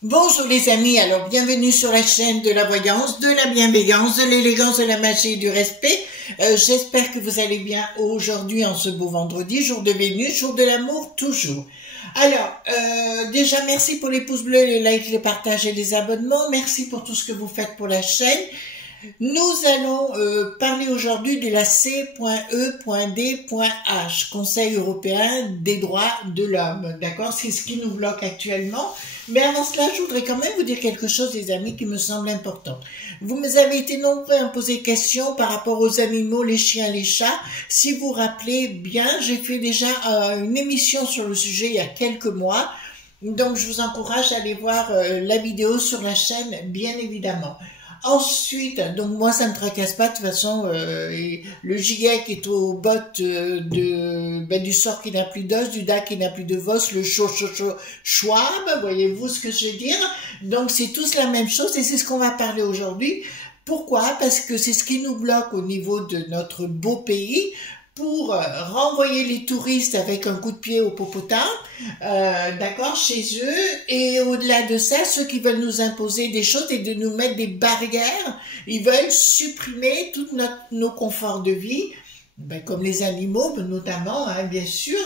Bonjour les amis, alors bienvenue sur la chaîne de la voyance, de la bienveillance, de l'élégance, de la magie et du respect. J'espère que vous allez bien aujourd'hui en ce beau vendredi, jour de Vénus, jour de l'amour toujours. Alors, déjà merci pour les pouces bleus, les likes, les partages et les abonnements. Merci pour tout ce que vous faites pour la chaîne. Nous allons parler aujourd'hui de la C.E.D.H, Conseil européen des droits de l'homme, d'accord? C'est ce qui nous bloque actuellement. Mais avant cela, je voudrais quand même vous dire quelque chose, les amis, qui me semble important. Vous avez été nombreux à me poser des questions par rapport aux animaux, les chiens, les chats. Si vous vous rappelez bien, j'ai fait déjà une émission sur le sujet il y a quelques mois. Donc, je vous encourage à aller voir la vidéo sur la chaîne, bien évidemment. Ensuite, donc moi ça ne me tracasse pas, de toute façon le GIEC est au bottes du sort qui n'a plus d'os, du DAC qui n'a plus de vos, le Schwab, voyez-vous ce que je veux dire? Donc c'est tous la même chose et c'est ce qu'on va parler aujourd'hui. Pourquoi? Parce que c'est ce qui nous bloque au niveau de notre beau pays, pour renvoyer les touristes avec un coup de pied au popotin, d'accord, chez eux, et au-delà de ça, ceux qui veulent nous imposer des choses et de nous mettre des barrières, ils veulent supprimer tous nos conforts de vie, ben, comme les animaux notamment, hein, bien sûr,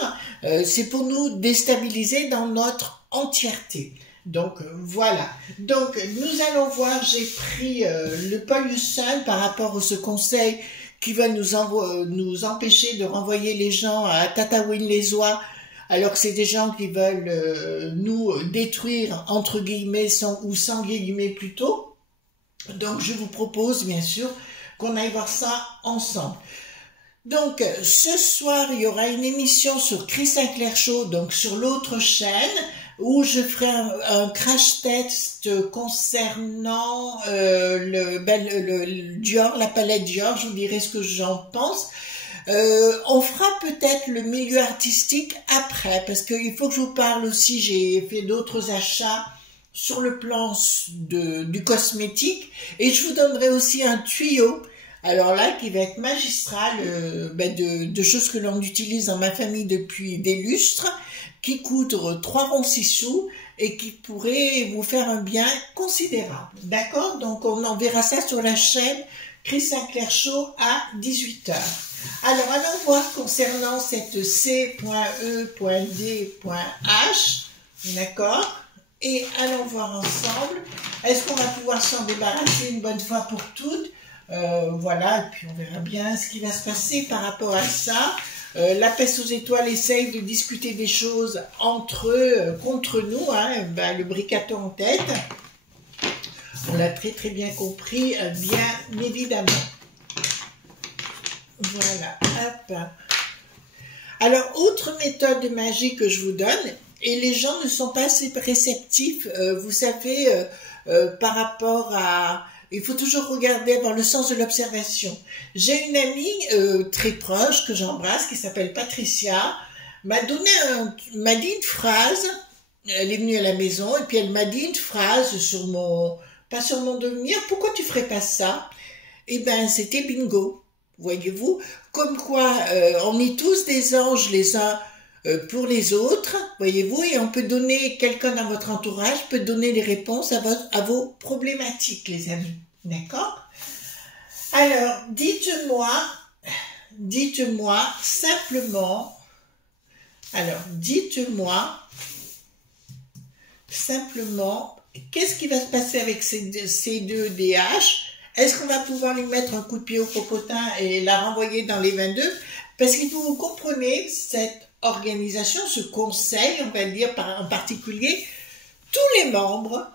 c'est pour nous déstabiliser dans notre entièreté. Donc voilà, donc nous allons voir, j'ai pris le Paul Husson par rapport à ce conseil qui veulent nous empêcher de renvoyer les gens à Tataouine-les-Oies, alors que c'est des gens qui veulent nous détruire, entre guillemets, sans guillemets plutôt. Donc je vous propose, bien sûr, qu'on aille voir ça ensemble. Donc ce soir, il y aura une émission sur Chris Sinclair Show, donc sur l'autre chaîne, où je ferai un crash test concernant le Dior, la palette Dior. Je vous dirai ce que j'en pense. On fera peut-être le milieu artistique après, parce qu'il faut que je vous parle aussi, j'ai fait d'autres achats sur le plan du cosmétique, et je vous donnerai aussi un tuyau, alors là, qui va être magistral, de choses que l'on utilise dans ma famille depuis des lustres, qui coûte 3 ronds 6 sous et qui pourrait vous faire un bien considérable. D'accord? Donc on en verra ça sur la chaîne Chris Sinclair Show à 18 h. Alors allons voir concernant cette C.E.D.H. D'accord? Et allons voir ensemble. Est-ce qu'on va pouvoir s'en débarrasser une bonne fois pour toutes? Voilà, et puis on verra bien ce qui va se passer par rapport à ça. La peste aux étoiles essaye de discuter des choses entre eux, contre nous, hein, le bricato en tête. On l'a très très bien compris, bien évidemment. Voilà, hop. Alors, autre méthode de magie que je vous donne, et les gens ne sont pas assez réceptifs, vous savez, par rapport à... Il faut toujours regarder, avoir le sens de l'observation. J'ai une amie très proche que j'embrasse, qui s'appelle Patricia, m'a dit une phrase. Elle est venue à la maison et puis elle m'a dit une phrase sur pas sur mon devenir. Pourquoi tu ferais pas ça? Eh ben, c'était bingo. Voyez-vous, comme quoi on est tous des anges les uns pour les autres, voyez-vous, et on peut donner, quelqu'un dans votre entourage peut donner les réponses à vos problématiques, les amis. D'accord? Alors, dites-moi simplement, qu'est-ce qui va se passer avec ces deux DH? Est-ce qu'on va pouvoir lui mettre un coup de pied au popotin et la renvoyer dans les 22? Parce que vous comprenez, cette organisation, ce conseil, on va le dire en particulier, tous les membres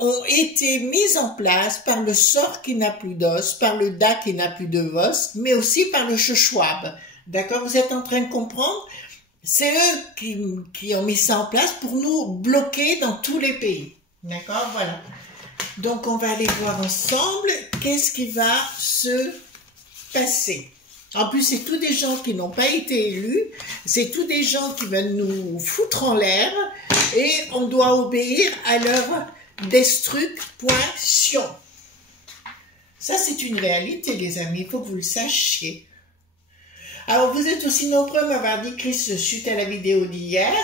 ont été mis en place par le Sor qui n'a plus d'os, par le Da qui n'a plus de vos, mais aussi par le Sheshwab. D'accord? Vous êtes en train de comprendre? C'est eux qui ont mis ça en place pour nous bloquer dans tous les pays. D'accord? Voilà. Donc, on va aller voir ensemble qu'est-ce qui va se passer. En plus, c'est tous des gens qui n'ont pas été élus, c'est tous des gens qui veulent nous foutre en l'air et on doit obéir à leur destruction. Ça, c'est une réalité, les amis, il faut que vous le sachiez. Alors, vous êtes aussi nombreux à m'avoir dit, Chris, suite à la vidéo d'hier,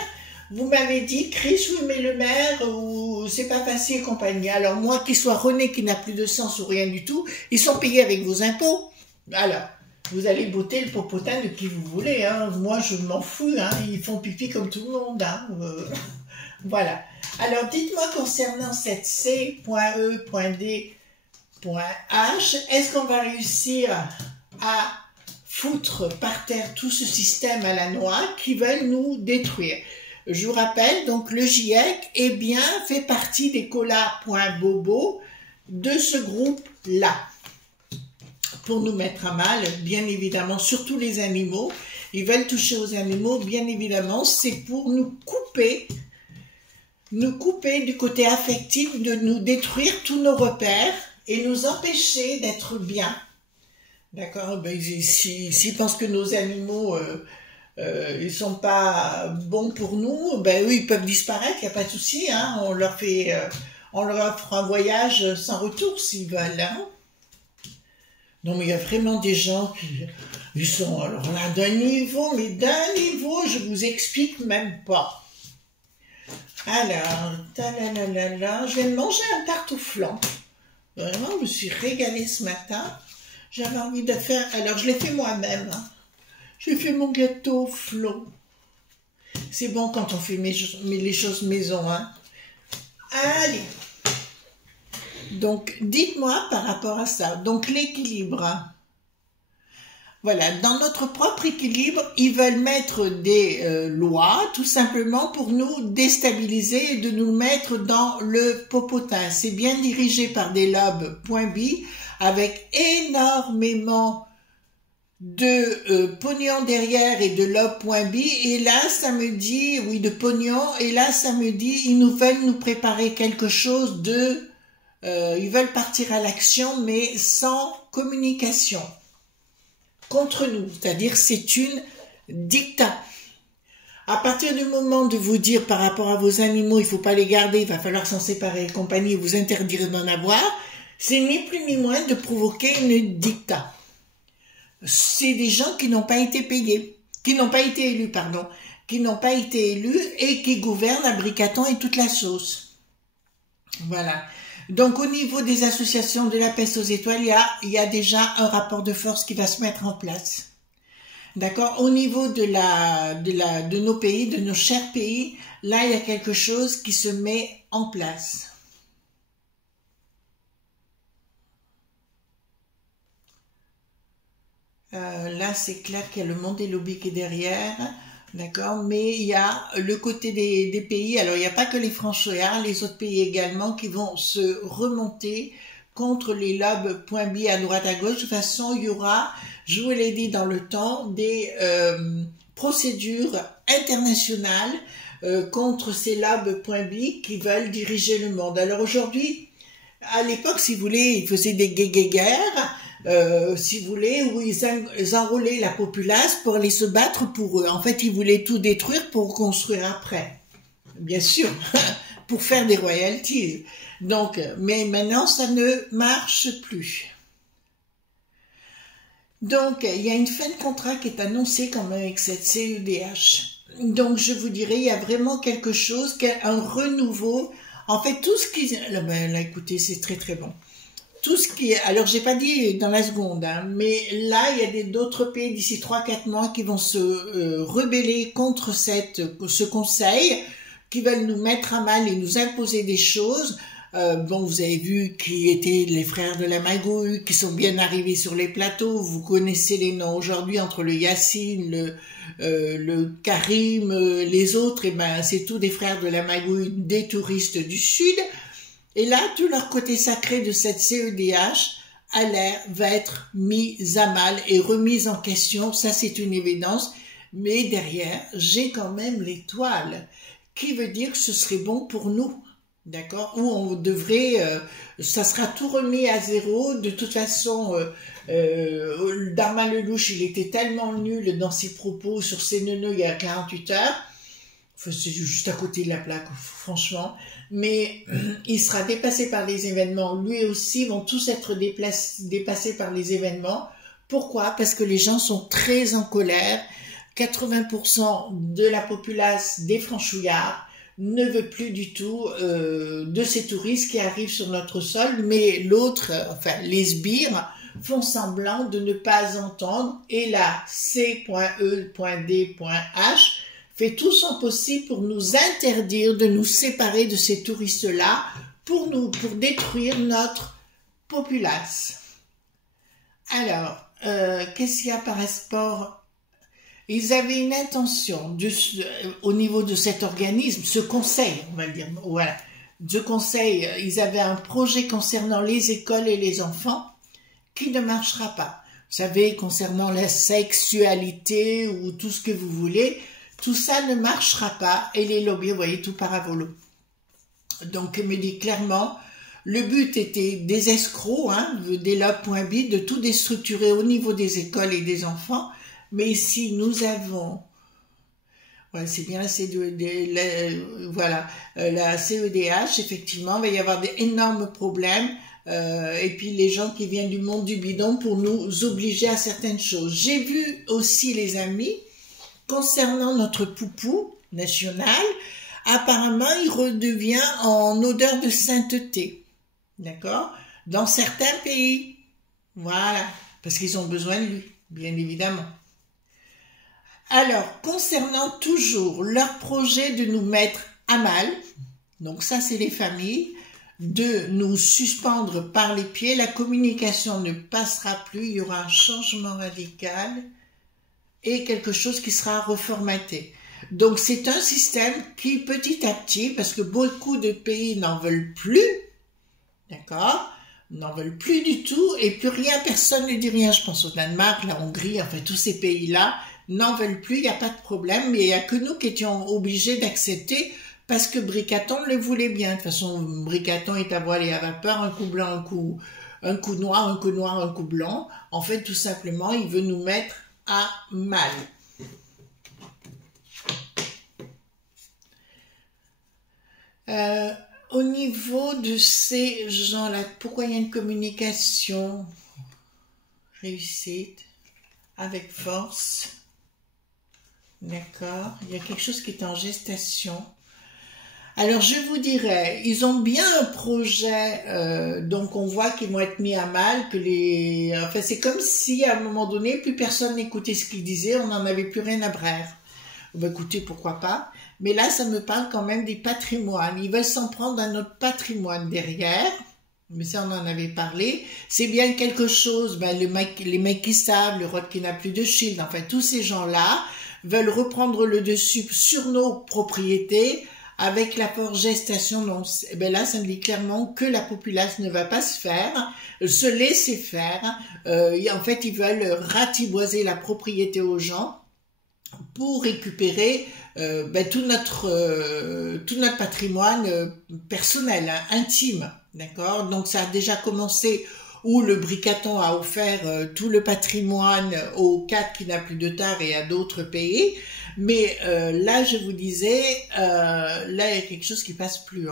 vous m'avez dit, Chris, oui, mais le maire, ou c'est pas facile et compagnie. Alors, moi, qu'il soit René qui n'a plus de sens ou rien du tout, ils sont payés avec vos impôts. Alors, vous allez botter le popotin de qui vous voulez, hein. Moi, je m'en fous, hein. Ils font pipi comme tout le monde, hein. Voilà. Alors, dites-moi concernant cette C.E.D.H, est-ce qu'on va réussir à foutre par terre tout ce système à la noix qui veulent nous détruire? Je vous rappelle, donc, le GIEC, eh bien, fait partie des colas.bobo de ce groupe-là. Pour nous mettre à mal, bien évidemment, surtout les animaux. Ils veulent toucher aux animaux, bien évidemment, c'est pour nous couper du côté affectif, de nous détruire tous nos repères et nous empêcher d'être bien. D'accord? Ben, s'ils pensent que nos animaux, ils sont pas bons pour nous, ben eux, ils peuvent disparaître, il n'y a pas de souci, hein? On leur offre un voyage sans retour s'ils veulent, hein? Non, mais il y a vraiment des gens ils sont alors là d'un niveau, je vous explique même pas. Alors, je vais manger un tarte au flan. Vraiment, je me suis régalée ce matin. J'avais envie de faire, alors je l'ai fait moi-même. Hein. J'ai fait mon gâteau au flan. C'est bon quand on fait les choses maison. Hein. Allez. Donc, dites-moi par rapport à ça. Donc, l'équilibre. Voilà, dans notre propre équilibre, ils veulent mettre des lois, tout simplement pour nous déstabiliser et de nous mettre dans le popotin. C'est bien dirigé par des lobes .bi, avec énormément de pognon derrière et de lobes.bi. Et là, ça me dit, oui, de pognon, et là, ça me dit, ils nous veulent nous préparer quelque chose de... ils veulent partir à l'action, mais sans communication. Contre nous, c'est-à-dire c'est une dicta. À partir du moment de vous dire par rapport à vos animaux, il ne faut pas les garder, il va falloir s'en séparer et compagnie, et vous interdire d'en avoir, c'est ni plus ni moins de provoquer une dicta. C'est des gens qui n'ont pas été payés, qui n'ont pas été élus, pardon, qui n'ont pas été élus et qui gouvernent à bric-à-thon et toute la sauce. Voilà. Donc, au niveau des associations de la peste aux étoiles, il y a déjà un rapport de force qui va se mettre en place. D'accord? Au niveau de nos pays, de nos chers pays, là, il y a quelque chose qui se met en place. Là, c'est clair qu'il y a le monde des lobbies qui est derrière. D'accord, mais il y a le côté des pays, alors il n'y a pas que les Franchouillards, les autres pays également qui vont se remonter contre les lobes.bi à droite à gauche. De toute façon, il y aura, je vous l'ai dit dans le temps, des procédures internationales contre ces lobes.bi qui veulent diriger le monde. Alors aujourd'hui, à l'époque, si vous voulez, ils faisaient des guerres. Si vous voulez, où ils enrôlaient la populace pour aller se battre pour eux. En fait, ils voulaient tout détruire pour construire après. Bien sûr, pour faire des royalties. Donc, mais maintenant, ça ne marche plus. Donc, il y a une fin de contrat qui est annoncée quand même avec cette CEDH. Donc, je vous dirais, il y a vraiment quelque chose, un renouveau. En fait, tout ce qui... Là, écoutez, c'est très très bon. Tout ce qui est, alors j'ai pas dit dans la seconde, hein, mais là il y a d'autres pays d'ici 3-4 mois qui vont se rebeller contre ce conseil, qui veulent nous mettre à mal et nous imposer des choses. Bon, vous avez vu qui étaient les frères de la Magouille, qui sont bien arrivés sur les plateaux. Vous connaissez les noms aujourd'hui entre le Yacine, le Karim, les autres. Et ben, c'est tous des frères de la Magouille, des touristes du Sud. Et là, tout leur côté sacré de cette CEDH va être mis à mal et remis en question. Ça, c'est une évidence. Mais derrière, j'ai quand même l'étoile, qui veut dire que ce serait bon pour nous. D'accord? Où on devrait, ça sera tout remis à zéro. De toute façon, Darma Lelouch, il était tellement nul dans ses propos sur ses neuneux il y a 48 heures. Enfin, c'est juste à côté de la plaque, franchement. Mais il sera dépassé par les événements. Lui aussi vont tous être dépassés par les événements. Pourquoi? Parce que les gens sont très en colère. 80% de la populace des franchouillards ne veut plus du tout de ces touristes qui arrivent sur notre sol, mais l'autre, enfin les sbires, font semblant de ne pas entendre, et la C.E.D.H fait tout son possible pour nous interdire de nous séparer de ces touristes-là, pour détruire notre populace. Alors, qu'est-ce qu'il y a par rapport? Ils avaient une intention au niveau de cet organisme, ce conseil, on va le dire, voilà. Ce conseil, ils avaient un projet concernant les écoles et les enfants qui ne marchera pas. Vous savez, concernant la sexualité ou tout ce que vous voulez, tout ça ne marchera pas et les lobbies, vous voyez, tout part à volo. Donc, il me dit clairement, le but était des escrocs, des lobes.bit, de tout déstructurer au niveau des écoles et des enfants. Mais ici, nous avons, voilà, c'est bien la CEDH, effectivement, il va y avoir d'énormes problèmes, et puis les gens qui viennent du monde du bidon pour nous obliger à certaines choses. J'ai vu aussi, les amis, concernant notre poupou national, apparemment, il redevient en odeur de sainteté, d'accord? Dans certains pays, voilà, parce qu'ils ont besoin de lui, bien évidemment. Alors, concernant toujours leur projet de nous mettre à mal, donc ça c'est les familles, de nous suspendre par les pieds, la communication ne passera plus, il y aura un changement radical et quelque chose qui sera reformaté. Donc c'est un système qui petit à petit, parce que beaucoup de pays n'en veulent plus, d'accord, n'en veulent plus du tout, et plus rien, personne ne dit rien. Je pense au Danemark, la Hongrie, enfin tous ces pays-là n'en veulent plus, il n'y a pas de problème, mais il n'y a que nous qui étions obligés d'accepter parce que Bricaton le voulait bien. De toute façon, Bricaton est à voile et à vapeur, un coup blanc, un coup noir, un coup noir, un coup blanc. En fait, tout simplement, il veut nous mettre à mal. Au niveau de ces gens-là, pourquoi il y a une communication réussite avec force? D'accord, il y a quelque chose qui est en gestation. Alors je vous dirais, ils ont bien un projet, donc on voit qu'ils vont être mis à mal, enfin c'est comme si à un moment donné, plus personne n'écoutait ce qu'ils disaient, on n'en avait plus rien à braire. Bah, écoutez, pourquoi pas, mais là ça me parle quand même des patrimoines, ils veulent s'en prendre à notre patrimoine derrière, mais ça on en avait parlé, c'est bien quelque chose, les mecs qui savent, le Rod qui n'a plus de shield, enfin tous ces gens-là, veulent reprendre le dessus sur nos propriétés avec la forte gestation. Donc, là, ça me dit clairement que la populace ne va pas se laisser faire. En fait, ils veulent ratiboiser la propriété aux gens pour récupérer tout notre patrimoine personnel, intime. D'accord? Donc, ça a déjà commencé où le Bricaton a offert tout le patrimoine au CAT qui n'a plus de tard et à d'autres pays. Mais là, je vous disais, là, il y a quelque chose qui passe plus.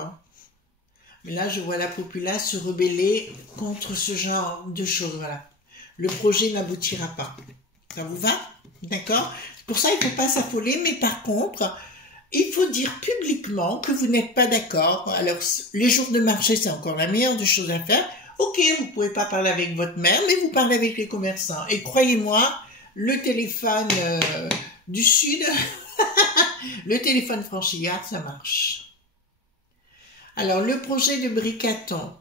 Mais là, je vois la populace se rebeller contre ce genre de choses. Voilà. Le projet n'aboutira pas. Ça vous va? D'accord? Pour ça, il ne faut pas s'affoler. Mais par contre, il faut dire publiquement que vous n'êtes pas d'accord. Alors, les jours de marché, c'est encore la meilleure des choses à faire. Ok, vous pouvez pas parler avec votre mère, mais vous parlez avec les commerçants. Et croyez-moi, le téléphone du Sud, le téléphone franchillard, ça marche. Alors, le projet de Bricaton.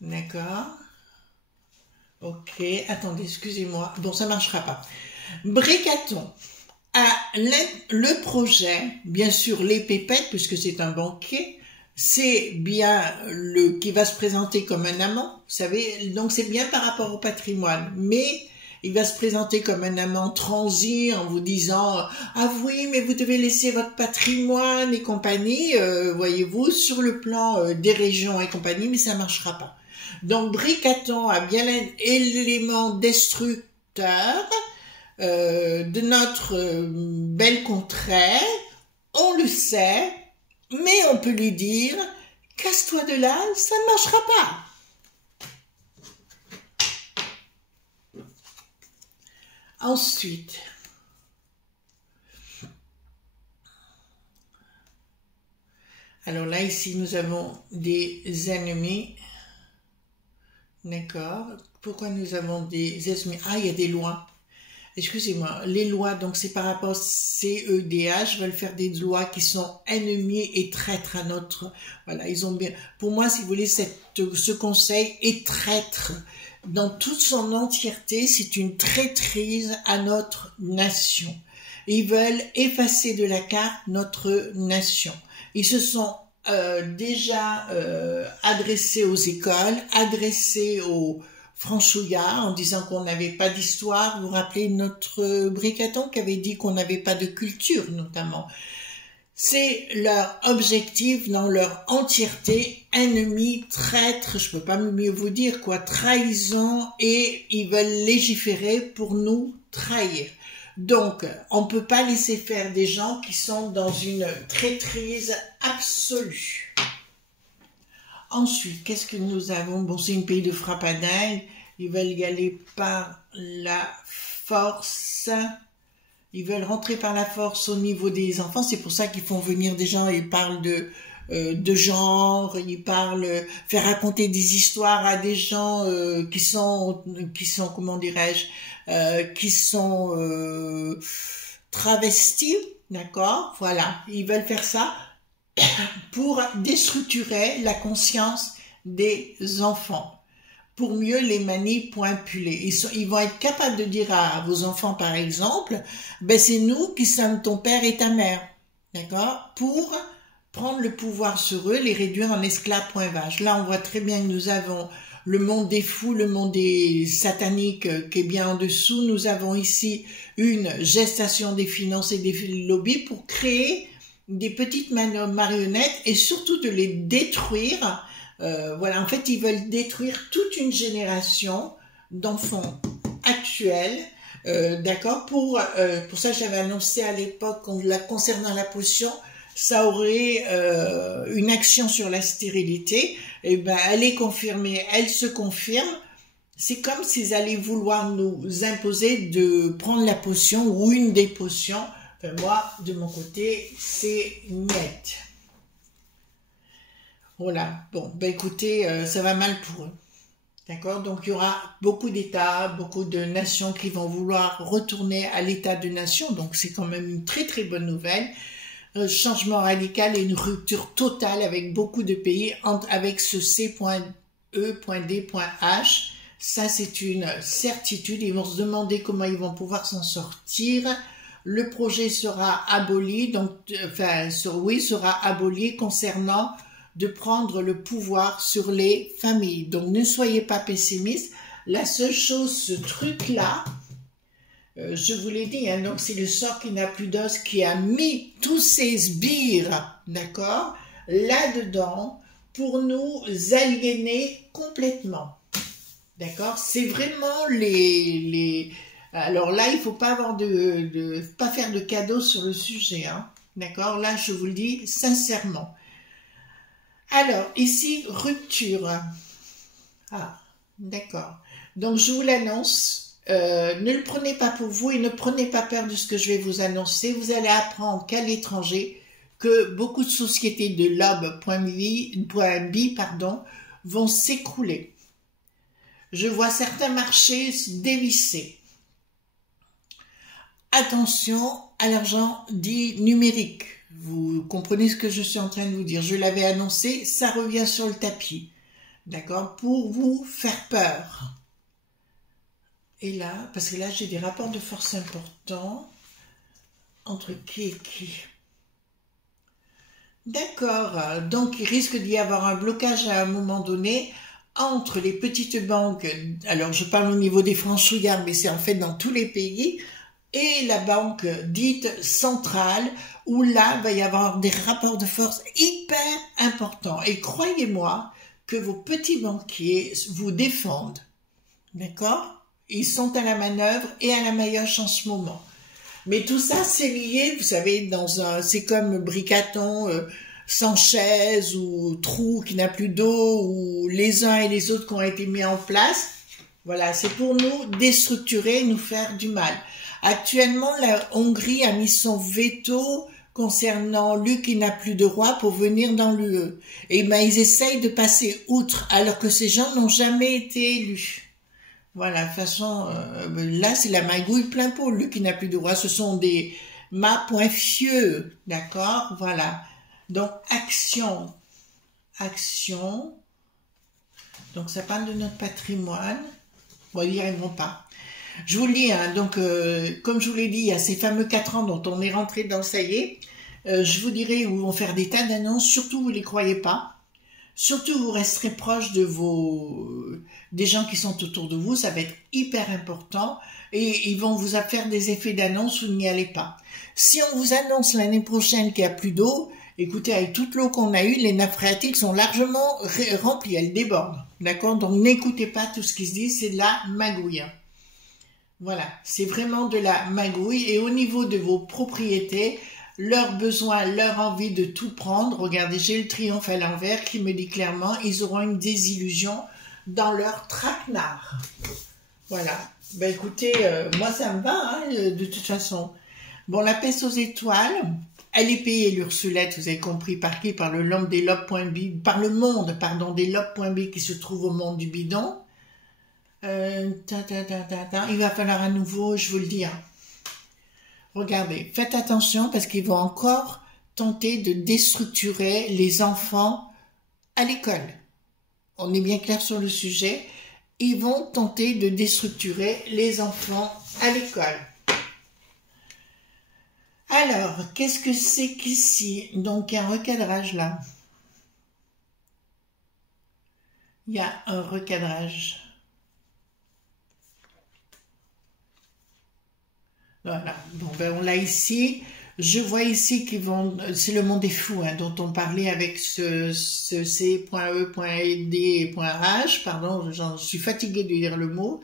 D'accord. Ok, attendez, excusez-moi. Bon, ça marchera pas. Bricaton a le projet, bien sûr, les pépettes, puisque c'est un banquier, c'est bien le qui va se présenter comme un amant, vous savez, donc c'est bien par rapport au patrimoine, mais il va se présenter comme un amant transi en vous disant ah oui mais vous devez laisser votre patrimoine et compagnie, voyez-vous, sur le plan des régions et compagnie, mais ça marchera pas. Donc Bricaton a bien l'élément destructeur de notre belle contrée, on le sait, mais on peut lui dire casse-toi de là, ça ne marchera pas. Ensuite, alors là ici nous avons des ennemis, d'accord. Pourquoi nous avons des ennemis? Ah, il y a des lois. Excusez-moi, les lois, donc c'est par rapport au CEDH, veulent faire des lois qui sont ennemies et traîtres à notre... Voilà, ils ont bien... Pour moi, si vous voulez, ce conseil est traître. Dans toute son entièreté, c'est une traîtrise à notre nation. Ils veulent effacer de la carte notre nation. Ils se sont déjà adressés aux écoles, adressés aux... franchouillard en disant qu'on n'avait pas d'histoire. Vous vous rappelez notre Bricaton qui avait dit qu'on n'avait pas de culture notamment. C'est leur objectif dans leur entièreté, ennemi, traître, je peux pas mieux vous dire quoi, trahison, et ils veulent légiférer pour nous trahir. Donc, on peut pas laisser faire des gens qui sont dans une traîtrise absolue. Ensuite, qu'est-ce que nous avons? Bon, c'est une pays de frappe à dingue. Ils veulent y aller par la force. Ils veulent rentrer par la force au niveau des enfants. C'est pour ça qu'ils font venir des gens. Ils parlent de genre. Ils parlent faire raconter des histoires à des gens qui sont comment dirais-je, qui sont travestis. D'accord? Voilà. Ils veulent faire ça pour déstructurer la conscience des enfants, pour mieux les manipuler. Ils vont être capables de dire à vos enfants, par exemple, ben c'est nous qui sommes ton père et ta mère, d'accord, pour prendre le pouvoir sur eux, les réduire en esclaves point vache. Là, on voit très bien que nous avons le monde des fous, le monde des sataniques qui est bien en dessous. Nous avons ici une gestation des finances et des lobbies pour créer des petites marionnettes et surtout de les détruire. Voilà, en fait, ils veulent détruire toute une génération d'enfants actuels, d'accord. Pour ça, j'avais annoncé à l'époque, concernant la potion, ça aurait une action sur la stérilité. Et ben, elle est confirmée, elle se confirme. C'est comme s'ils allaient vouloir nous imposer de prendre la potion ou une des potions. Enfin, moi, de mon côté, c'est net. Voilà. Bon, ben écoutez, ça va mal pour eux. D'accord? Donc, il y aura beaucoup d'États, beaucoup de nations qui vont vouloir retourner à l'état de nation. Donc, c'est quand même une très, très bonne nouvelle. Changement radical et une rupture totale avec beaucoup de pays, avec ce C.E.D.H. Ça, c'est une certitude. Ils vont se demander comment ils vont pouvoir s'en sortir. Le projet sera aboli, donc, sera aboli concernant de prendre le pouvoir sur les familles. Donc, ne soyez pas pessimistes. La seule chose, ce truc-là, je vous l'ai dit, hein, donc c'est le sort qui n'a plus d'os qui a mis tous ces sbires, d'accord, là-dedans pour nous aliéner complètement. D'accord? C'est vraiment alors là, il faut pas avoir pas faire de cadeaux sur le sujet, hein. D'accord? Là, je vous le dis sincèrement. Alors, ici, rupture. Ah, d'accord. Donc, je vous l'annonce. Ne le prenez pas pour vous et ne prenez pas peur de ce que je vais vous annoncer. Vous allez apprendre qu'à l'étranger, que beaucoup de sociétés de lob.bi, vont s'écrouler. Je vois certains marchés se dévisser. Attention à l'argent dit numérique. Vous comprenez ce que je suis en train de vous dire. Je l'avais annoncé, ça revient sur le tapis. D'accord? Pour vous faire peur. Et là, parce que là, j'ai des rapports de force importants. Entre qui et qui? D'accord. Donc, il risque d'y avoir un blocage à un moment donné entre les petites banques. Alors, je parle au niveau des franchouillards, mais c'est en fait dans tous les pays. Et la banque dite centrale, où là, il va y avoir des rapports de force hyper importants. Et croyez-moi que vos petits banquiers vous défendent. D'accord? Ils sont à la manœuvre et à la maillotche en ce moment. Mais tout ça, c'est lié, vous savez, c'est comme Bricaton sans chaise ou trou qui n'a plus d'eau ou les uns et les autres qui ont été mis en place. Voilà, c'est pour nous déstructurer, nous faire du mal. Actuellement, la Hongrie a mis son veto concernant lui qui n'a plus de roi pour venir dans l'UE. Et ben, ils essayent de passer outre, alors que ces gens n'ont jamais été élus. Voilà, de toute façon, là, c'est la magouille plein pot. Lui qui n'a plus de roi, ce sont des mâts.fieux, d'accord? Voilà. Donc, action. Action. Donc, ça parle de notre patrimoine. Bon, ils n'y arriveront pas. Je vous le dis, hein, donc, comme je vous l'ai dit, il y a ces fameux 4 ans dont on est rentré dans ça y est. Je vous dirai où vont faire des tas d'annonces, surtout vous ne les croyez pas. Surtout, vous resterez proche de des gens qui sont autour de vous, ça va être hyper important et ils vont vous faire des effets d'annonce, vous n'y allez pas. Si on vous annonce l'année prochaine qu'il n'y a plus d'eau, écoutez, avec toute l'eau qu'on a eue, les nappes phréatiques sont largement remplies, elles débordent, d'accord? Donc n'écoutez pas tout ce qui se dit, c'est de la magouille. Voilà, c'est vraiment de la magouille et au niveau de vos propriétés, leur besoin, leur envie de tout prendre. Regardez, j'ai le triomphe à l'envers qui me dit clairement, ils auront une désillusion dans leur traquenard. Voilà. Ben écoutez, moi ça me va, hein, de toute façon. Bon, la peste aux étoiles, elle est payée, l'Ursulette, vous avez compris par qui? Par le monde des lobes.b, par le monde, pardon, des lobes.b qui se trouve au monde du bidon. Il va falloir à nouveau, je vous le dis, hein. Regardez, faites attention parce qu'ils vont encore tenter de déstructurer les enfants à l'école. On est bien clair sur le sujet. Ils vont tenter de déstructurer les enfants à l'école. Alors, qu'est-ce que c'est qu'ici? Donc, il y a un recadrage là. Il y a un recadrage. Voilà, bon, ben on l'a ici. Je vois ici qu'ils vont, c'est le monde des fous, hein, dont on parlait avec ce C.E.D.H, pardon, j'en suis fatiguée de lire le mot.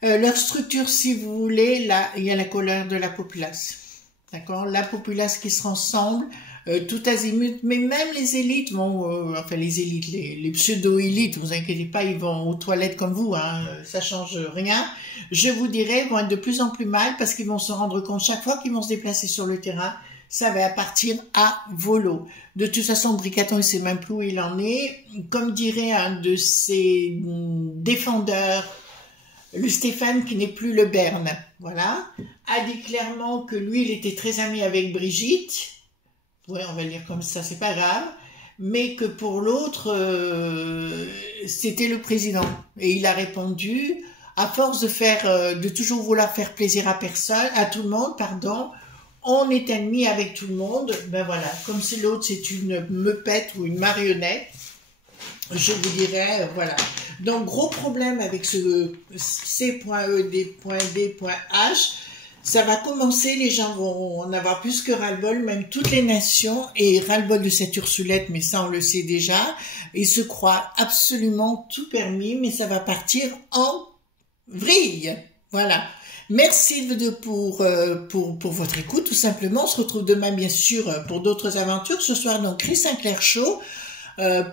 Leur structure, si vous voulez, là, il y a la colère de la populace. D'accord? La populace qui se rassemble, tout azimut, mais même les élites vont, enfin les élites, les pseudo-élites, vous inquiétez pas, ils vont aux toilettes comme vous, hein, ça change rien. Je vous dirais, vont être de plus en plus mal parce qu'ils vont se rendre compte chaque fois qu'ils vont se déplacer sur le terrain, ça va partir à volo. De toute façon, Bricaton, il ne sait même plus où il en est. Comme dirait un de ses défendeurs, le Stéphane qui n'est plus le Berne, voilà, a dit clairement que lui, il était très ami avec Brigitte. Ouais, on va le dire comme ça, c'est pas grave. Mais que pour l'autre, c'était le président. Et il a répondu, à force de toujours vouloir faire plaisir à personne, à tout le monde, pardon, on est ennemi avec tout le monde. Ben voilà, comme si l'autre c'est une meupette ou une marionnette, je vous dirais, voilà. Donc, gros problème avec ce C.E.D.D.H. Ça va commencer, les gens vont en avoir plus que ras-le-bol, même toutes les nations, et ras-le-bol de cette Ursulette, mais ça on le sait déjà. Ils se croient absolument tout permis, mais ça va partir en vrille. Voilà. Merci pour votre écoute, tout simplement. On se retrouve demain, bien sûr, pour d'autres aventures. Ce soir, donc, Chris Sinclair Show.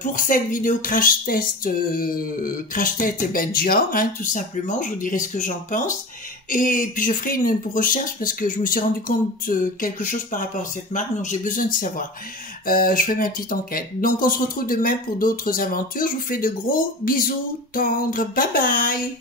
Pour cette vidéo crash test et ben Dior, hein, tout simplement, je vous dirai ce que j'en pense. Et puis je ferai une recherche parce que je me suis rendu compte quelque chose par rapport à cette marque, donc j'ai besoin de savoir. Je ferai ma petite enquête. Donc on se retrouve demain pour d'autres aventures. Je vous fais de gros bisous tendres. Bye bye.